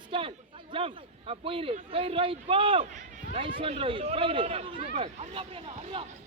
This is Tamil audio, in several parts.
stand. Jump. போயிரு ரோஹித் போ. Nice one Rohit. போயிரு. Super.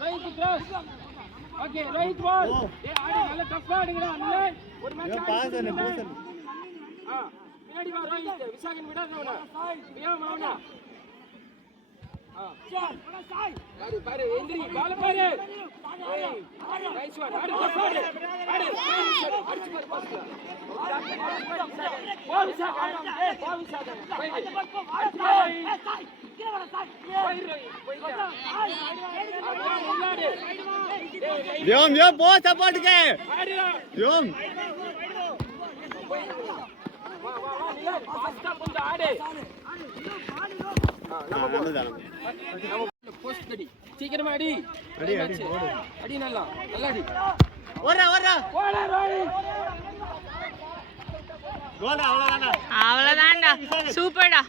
Rohit cross. Okay Rohit ball. ஆடு நல்ல டஃப் ஆடுங்கடா அண்ணே. ஒரு மேட்ச் பாஸ் பண்ணு போசன். பின்னாடி வா ரோஹித். விசாகன் விடாதவனா. வியாம் அவனா. பாரு எந்திரி பால் பாரு. Nice one. ஆடு டஃப் ஆடு. ஆடு. அடிச்சு பாரு பாஸ். போ சப்போர்ட்டுக்கு யோம் சீக்கிரமா அடி அடி நல்லா அடி அவ்வளவுதான்டா சூப்பர்டா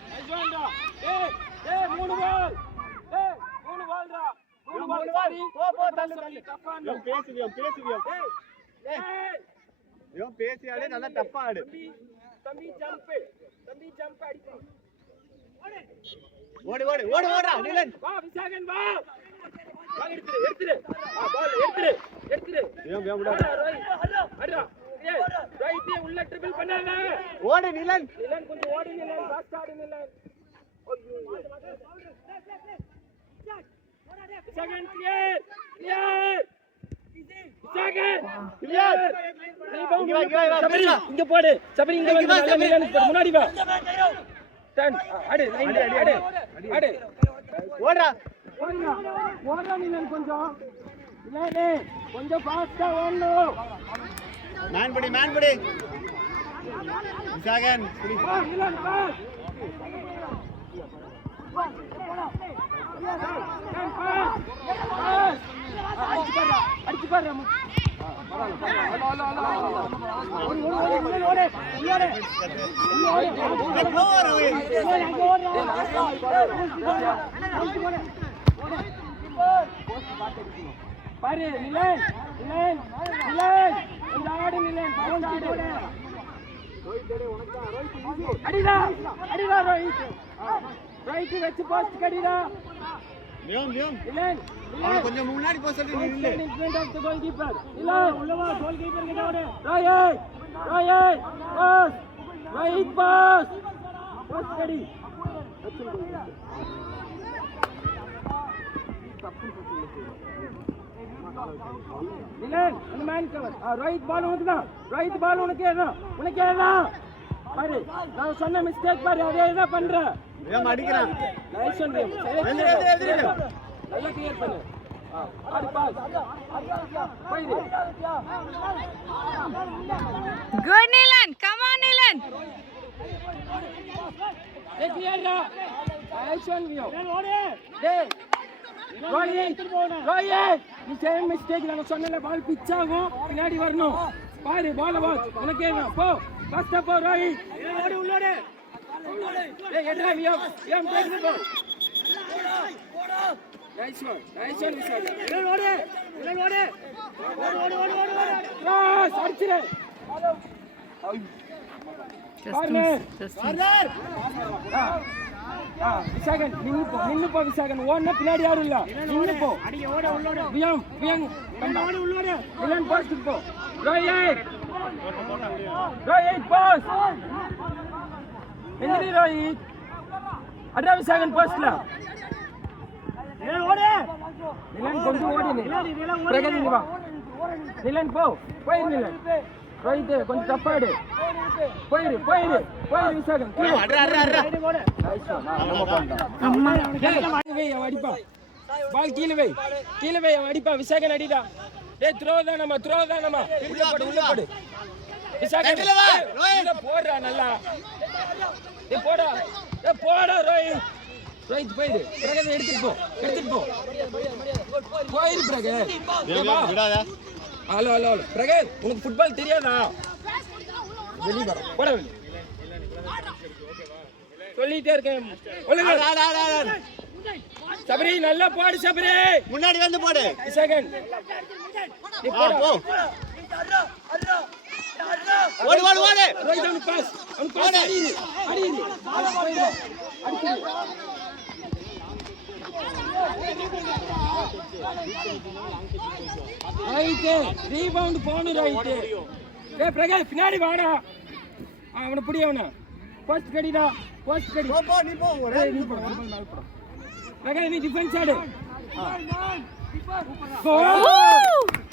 பேசியாடே நல்லா டப்பா ஆடு ஓடு ஓடு ஓடு ஓடுடா நிலன் வா விசாகன் வா எடுத்துரு பால் எடுத்துரு அடடா ரைட் உள்ள ட்ரிபிள் பண்ணாத ஓடு நிலன் கொஞ்சம் ஓடு நிலன் ஃபாஸ்ட் ஆடு நிலன் விசாகன் கிளியர் விசாகன் கிளியர் இங்க போடு சபரி இங்க வந்து நல்ல நிலனுக்கு முன்னாடி வா டன் அடி அடி ஓடுடா நிலன் கொஞ்சம் நிலனே கொஞ்சம் ஃபாஸ்டா ஓடணும் மேன் படி விசாகன் நிலன் பாஸ் அடிச்சு பாரு பாரு நிலன் இந்த ஆடு நிலன் அடிடா ரோஹித் ரைட் வச்சு போஸ்ட் கடிடா நிலன் அவன கொஞ்சம் முன்னாடி போ சொல்லி நில்லு in front of the goalkeeper Nilan உள்ளவா கோல் கீப்பர் கிட்ட ஓடு Rohit pass Rohit pass post கடி நிலன் அந்த மேன் கவர் ரோஹித் பால் உனக்கு ஏறா பாரு நான் சொன்ன மிஸ்டேக் பாரு அதே தான் பண்ற அடிக்கிறான் நைஸ் ஒன் நல்லா கிளியர் பண்ணு ஆடு பாஸ் போயிடு good Nilan come on Nilan clear nice one வியோ டேய் ரோஹித் நீ சேம் மிஸ்டேக் நான் சொன்னல பால் பிட்ச் ஆகும் பின்னாடி வரணும் பாரு பால் வாட்ச் உனக்கு ஏறா போ ஃபர்ஸ்ட் போ ரோஹித் உள்ளோடு ஏய் எட்ரா வியோ take the ball nice one Vishal ஓடு கிராஸ் அடிச்சிரு விசாகன் நின்னு போ விசாகன் ஓடுனா பின்னாடி யாரும் இல்ல நின்னு போ வியம் உள்ளோடு நிலன் பாஸ் போ ரோஹித் பாஸ் எந்திரி ரோஹித் அடா விசாகன் பாஸ்ல நிலன் கொஞ்சம் ஓடி பிரகதி வா நிலன் போயிரு நிலன் ரோஹித் கொஞ்சம் தப்பாடு போயிரு விசாகன் அடிப்பா பால் கீழே வை அவன் அடிப்பா விசாகன் அடிடா த்ரோ தானம்மா உள்ள போடு விசாகன் போடுறா நல்லா போடா ரோஹித் போயிரு பிரகதி எடுத்துட்டு போ போயிரு பிரகத் ஹலோ பிரகத் உனக்கு ஃபுட்பால் தெரியாதா வெளிய வர போட சொல்லிட்டே இருக்கேன் சபரி நல்லா போடு சபரி முன்னாடி வந்து போடு செகண்ட் நீ போடு ஓடு ரோஹித் அவன் பாஸ் அடி ரைட்டு ரீபவுண்ட் போணும் ரைட்டு. டேய் பிரகாஷ் பின்னாடி வாடா. அவனை பிடி அவனை. போஸ்ட் கடிடா. போஸ்ட் கடி. போ நீ போ டேய் நீ போடா. பிரகாஷ் நீ டிஃபென்ஸ் ஆடு.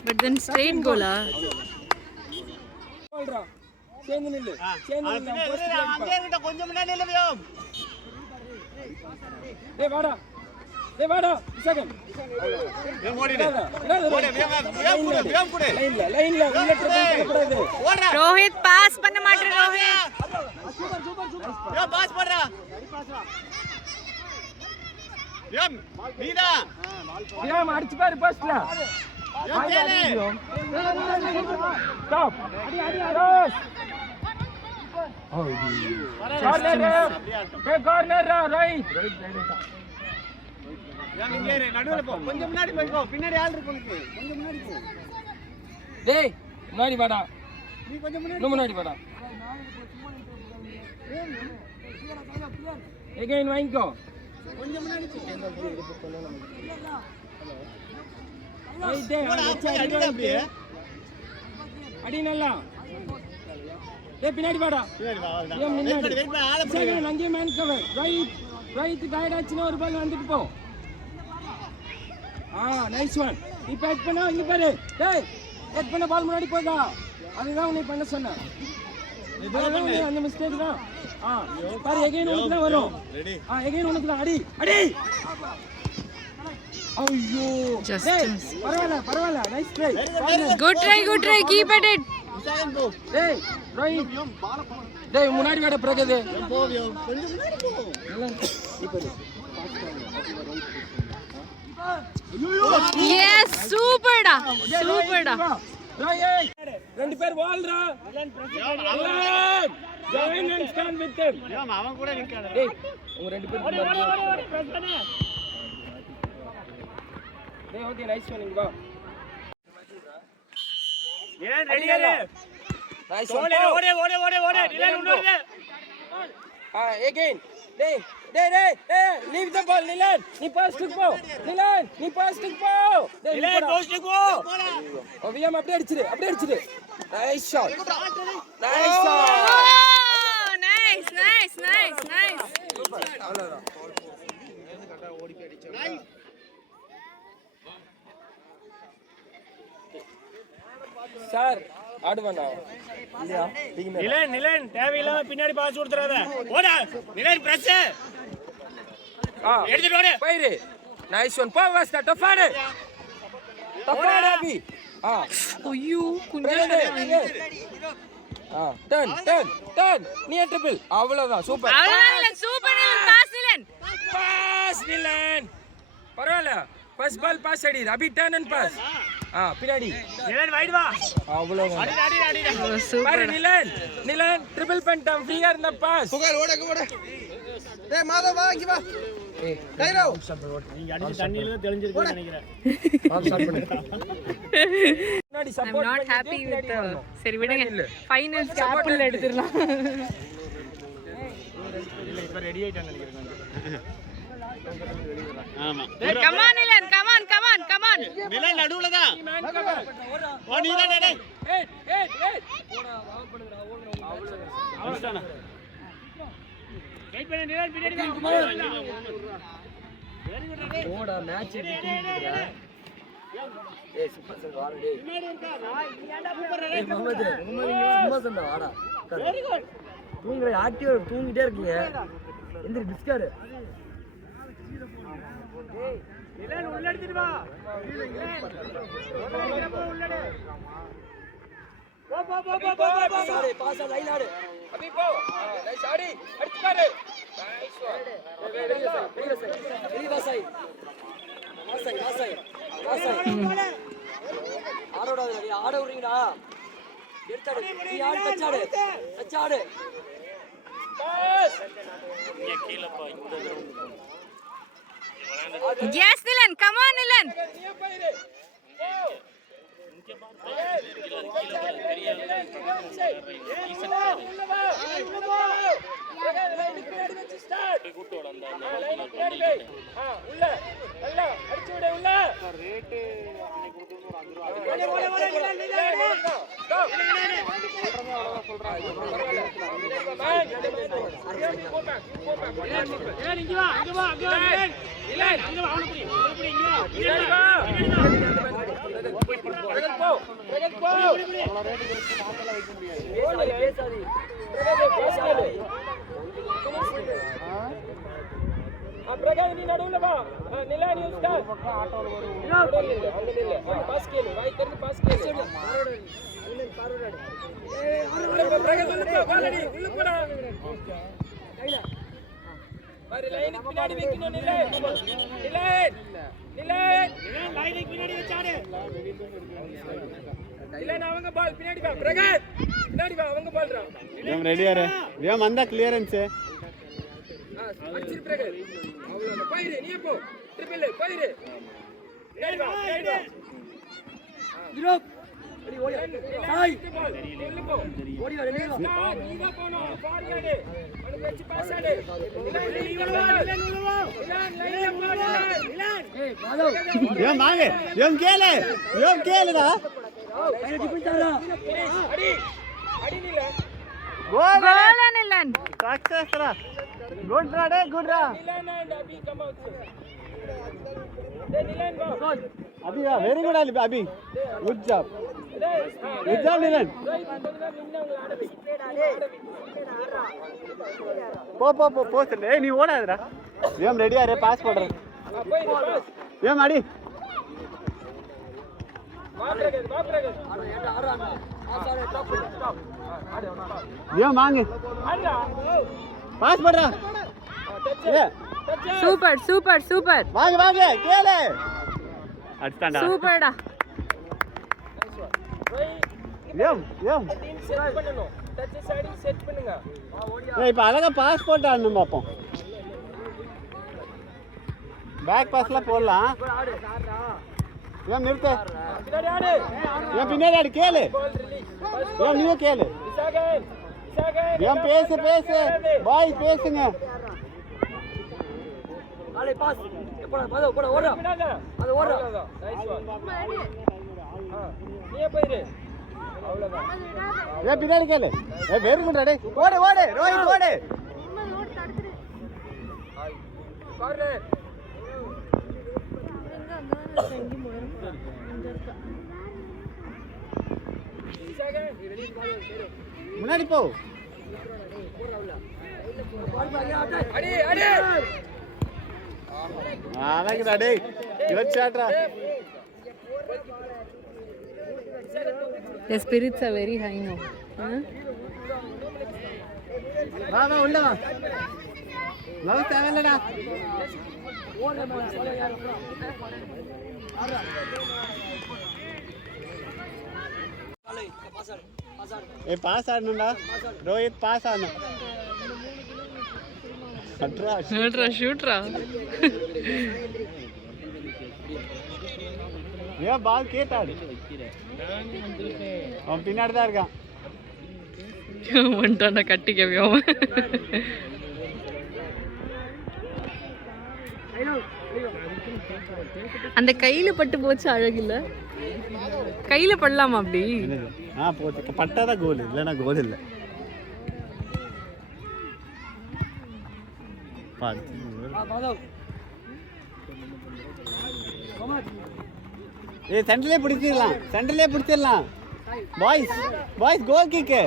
But then straight goal ah. போல்றா. சேர்ந்து நில்லு. சேர்ந்து நில்லு. அங்கே இருக்க கொஞ்சம் முன்னாடி இல்ல வியம். டேய் வாடா. டேய் வாடா. செகண்ட். வியம் ஓடிடு. ஓடு வியம் குடு. லைன்ல உள்ள போடக்கூடாது. ஓடுடா. Rohit pass பண்ண மாட்டேன் Rohit. வியம் பாஸ் பண்றா. வியம் நீடா. வியம் அடிச்சு பாரு ஃபர்ஸ்ட்ல. வியம் கேளு. ஸ்டாப். அடி ரோஸ். Corner right. வியம் இங்கே இரு நடுவுல போ. கொஞ்சம் முன்னாடி போய் போ. பின்னாடி ஆள் இருக்கு உனக்கு. கொஞ்சம் முன்னாடி போ. டேய் முன்னாடி வாடா. நீ கொஞ்சம் முன்னாடி. இன்னும் முன்னாடி வாடா. எகைன் வாங்கிக்கோ. கொஞ்சம் முன்னாடி போ. ரைட்டே அடிடா அப்படியே. அடி நல்லா. டேய் பின்னாடி வாடா. பின்னாடி வா வா. ஏன் முன்னாடி? வெயிட் பண்ணு ஆள போடு. செகண்ட் அங்கே மேன் கவர். ரைட் டைட் ஆச்சுனா ஒரு பால் வந்துட்டு போ. Nice one. இப்போ ஹெட் பண்ணா இங்க பாரு. டேய் ஹெட் பண்ண பால் முன்னாடி போடா. அதுதான் உன்னை பண்ண சொன்னேன். அந்த மிஸ்டேக் தான். பாரு எகைன் உனக்கு தான் வரும். ரெடி. எகைன் உனக்கு தான். அடி அடி. ஐயோ Just டேய் miss. பரவாயில்ல nice try. Good try keep at it. உசாயன் போ. டேய் ரைட். டேய் முன்னாடி வாடா பிரகது. போ வியம். கொஞ்சம் முன்னாடி போ. இப்போ Yes super da. Super da. ரெண்டு பேர் வால்றா. Join and stand with them. வியம் அவன் கூட நிக்காத. டேய் உங்க ரெண்டு பேர் டேய் ஓகே நைஸ் ஒன் இங்க வா. ஏன் ரெடி இரு. நைஸ் ஓடு ஒன். ஓடு. நிலன் உன்னோடு. again. டேய் leave the ball நிலன். நீ பாஸ்ட்க்கு போ. நிலன் நீ பாஸ்ட்க்கு போ. நிலன் போஸ்ட்க்கு போ. ஓவியம் அப்படியே அடிச்சிடு. Nice shot. Oh nice. அவ்வளவுதான். சார் ஆடுவானா இல்லையா? நிலன் தேவையில்லாம பின்னாடி பாஸ் கொடுத்துறாத. ஓடு. நிலன் பிரஸ். எடுத்துட்டு ஓடு. போயிரு. Nice one. போ வாஸ்டா டஃபாடு அபி. ஐயோ டர்ன் நீ ட்ரிபிள். அவ்வளவுதான். சூப்பர் அவ்வளவுதான். சூப்பர் நிலன். பாஸ் நிலன். பரவாயில்ல. ஃபர்ஸ்ட் பால் பாஸ் அடி. அபி டர்ன் அண்ட் பாஸ். பின்னாடி நிலன் வைட் வா. அவ்வளவுதான். அடி. பாரு சூப்பர். நிலன் ட்ரிபிள் பண்ணிட்டான். ஃப்ரீயா இருந்த பாஸ். புகழ் ஓடு. டேய் மாதவ் வா இங்க வா. கைரோ. நீங்க அடிச்சு தண்ணியில தான் தெளிஞ்சிருக்குன்னு நினைக்கிறேன். முன்னாடி I'm support not happy with சரி விடுங்க. ஃபைனல்ஸ் கேப்பிள் எடுத்துறலாம். இல்ல இப்ப ரெடி ஆயிட்டான்னு நினைக்கிறேன். ஆமா. Come on நிலன். Come on. நிலன் நடுவுல தான். Man cover. ஓ நீ தான் டேய். ஏய் அவ்வளவுதானா? வெயிட் பண்ணு நிலன் பின்னாடி வா. ஓடா மேட்ச் எடுத்துட்டீங்கடா. ஏய் சூப்பர் சார் வாடா டேய். ஏய் முகமது சும்மா சொன்னா வாடா. Very good. தூங்குற ஆக்டிவா தூங்கிட்டே இருக்கீங்க. எந்திர டிஸ்கார்ட். ஏய் நிலன் உள்ள எடுத்துட்டு வா. உள்ளடே. போ. சாரி பாஸ் லைன் ஆடு. அபி போ. நைஸ் ஆடி. அடிச்சு பாரு. Nice one. வெளிய வாசை. ஆட விடுறீங்கடா. எடுத்தாடு. நீ ஆடு டச்சாடு. பாஸ். Yes நிலன். Come on நிலன். நீ போயிரு. போ. லைனுக்கு பின்னாடி வச்சு ஸ்டார்ட் லைனுக்கு பின்னாடி போய் உள்ள நல்லா அடிச்சு விடு உள்ள ரேட் அன்னைக்கு கொடுத்தது ஒரு 5 ரூபாய் பிரகாஷ் நீ நடுவுல வா நிலா நீ ஸ்டார் ஆட்டோல வரும் அங்க நில்லு பாஸ் கேளு வாய் திறந்து பாஸ் கேளு பிரகாஷ் உள்ள போ பாலடி உள்ள போடா கைல பாரு லைனுக்கு பின்னாடி வைக்கணும் நிலை லைனுக்கு பின்னாடி வச்சானே இல்ல அவங்க பால் பின்னாடி வா பிரகாஷ் பின்னாடி வா அவங்க பால்றா நம்ம ரெடியா ரே வேம் வந்தா கிளியரன்ஸ் அடிச்சிரு பிரகாஷ் அவ்வளவு போயிரு நீ போ ட்ரிபிள் போயிரு பின்னாடி வா யூரோப் அடி ஓடி சாய் உள்ள போ ஓடி வா நீ தான் போணும் பால் ஆடு அவனுக்கு வெச்சு பாஸ் ஆடு வேம் வாங்க வேம் கேளுடா அடி நில Goal Nilan. Success ra. Good ra de, good ra. Nilan and Abhi come out. Nilan go. Abhi, very good Abhi. Good job. Good job Nilan. Po. Hey, நீ ஓடாதடா. வேம் ரெடியா ரே பாஸ் போடுறேன். வேம் அடி. வேம் வாங்க. பாஸ் போடுறா. Super. வாங்க கேளு. அடிச்சான்டா. Superடா. வேம். செட் பண்ணனும். டச் சைடு செட் பண்ணுங்க. ஏய் இப்ப அழகா பாஸ் போட்டு ஆடணும் பாப்போம். பேக் பாஸ்ல போடலாம். வேம் நிறுத்து. பின்னாடி ஆடு. வேம் பின்னாடி ஆடு கேளு. வேம் நீ கேளு. இசாகன். வேம் பேசு. பாய் பேசுங்க. ஆளே பாஸ். போடா ஓடுடா. அது ஓடுடா. Nice one. நீயே போயிரு. அவ்வளவுதான். வேம் பின்னாடி கேளு. ஏய் வெரி குட் டேய். ஓடு ரோஹித் ஓடு. கார்னர். முன்னாடி போ. அடி. அழகுடா டேய். குட் ஷாட்ரா. The spirits are very high now. வா உள்ள வா. லவ் தேவலடா. ஏய் பாஸ் ஆடணும்டா. ரோஹித் பாஸ் ஆடணும். Shootரா. ஏன் பால் கேட்டாடு. அவன் பின்னாடி தான் இருக்கான். வந்துட்டான்டா கட்டிக்கவே அவன். அந்த கையில பட்டு போச்சு அழகில்ல. கையில படலாமா அப்படி? போச்சு. பட்டாதான் கோல், இல்லைன்னா கோல் இல்லை. சென்டர்லேயே பிடிச்சிடலாம். பாய்ஸ் கோல் கிக்கு.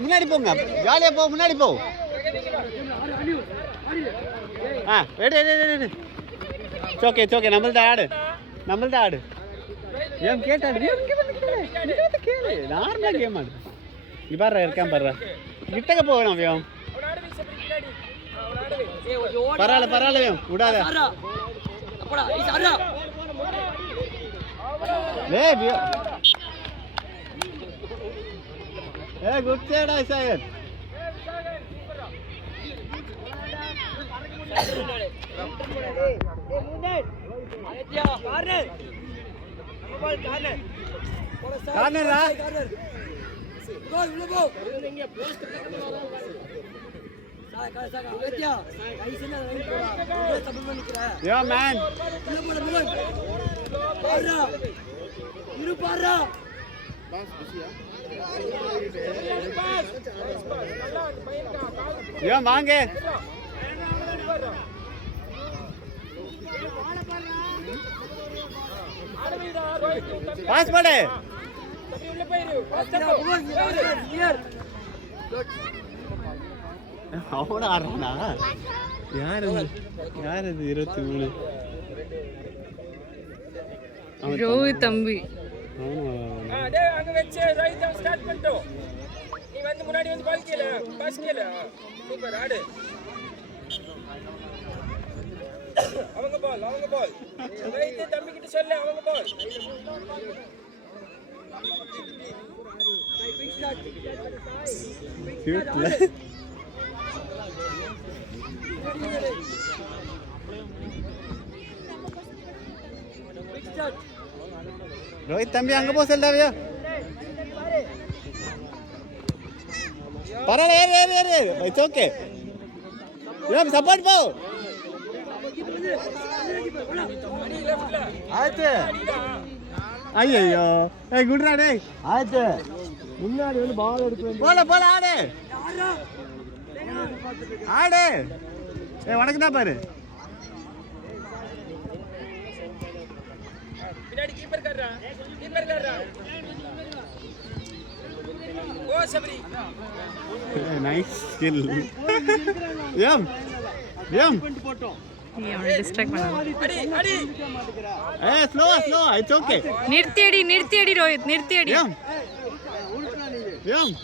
முன்னாடி போங்க. ஜாலியா போ, முன்னாடி போ. வெடி. ஓகே நம்மள்தான் ஆடு. ஏன் கேட்டாடு. கேளு. நார்மலா கேம் ஆடு. இங்க பாரு இருக்கான் பாரு. கிட்டக்க போகணும் வேம். பரவாயில்ல வேம். விடாத. குட் சேடா சாயர். கார்னர் யோ மேன் யோ வாங்க பாஸ் பண்ணு அவன ஆடுறானா யார் இது 23 ரோஹித் தம்பி டேய் அங்க வெச்சு ரைட் ஸ்டார்ட் பண்ணிட்டோம் நீ வந்து முன்னாடி வந்து பால் கேளு பாஸ் கேளு சூப்பர் ஆடு அவங்க பால் ரைட் தம்பி கிட்ட சொல்லு அவங்க பால் கியூட்ல ரோஹித் தம்பி அங்க போ செல்டாவியா பரவாயில்ல ஏறு இட்ஸ் ஓகே ஏம் சப்போர்ட் போ ஆயிட்டு ஐயோ ஏய் குட்ரா டேய் ஆயிட்டு முன்னாடி வந்து பால் எடுத்து போல ஆடு ஏய் உனக்கு தான் பாரு பின்னாடி கீப்பர் கர்றா ஓ சபரி நைஸ் ஸ்கில் ஏம் பண்ணிட்டு போட்டோம் நீ அவனை டிஸ்ட்ராக்ட் பண்ணாத அடி ஏய் ஸ்லோ இட்ஸ் ஓகே நிறுத்தி அடி ரோஹித் நிறுத்தி அடி ஏம்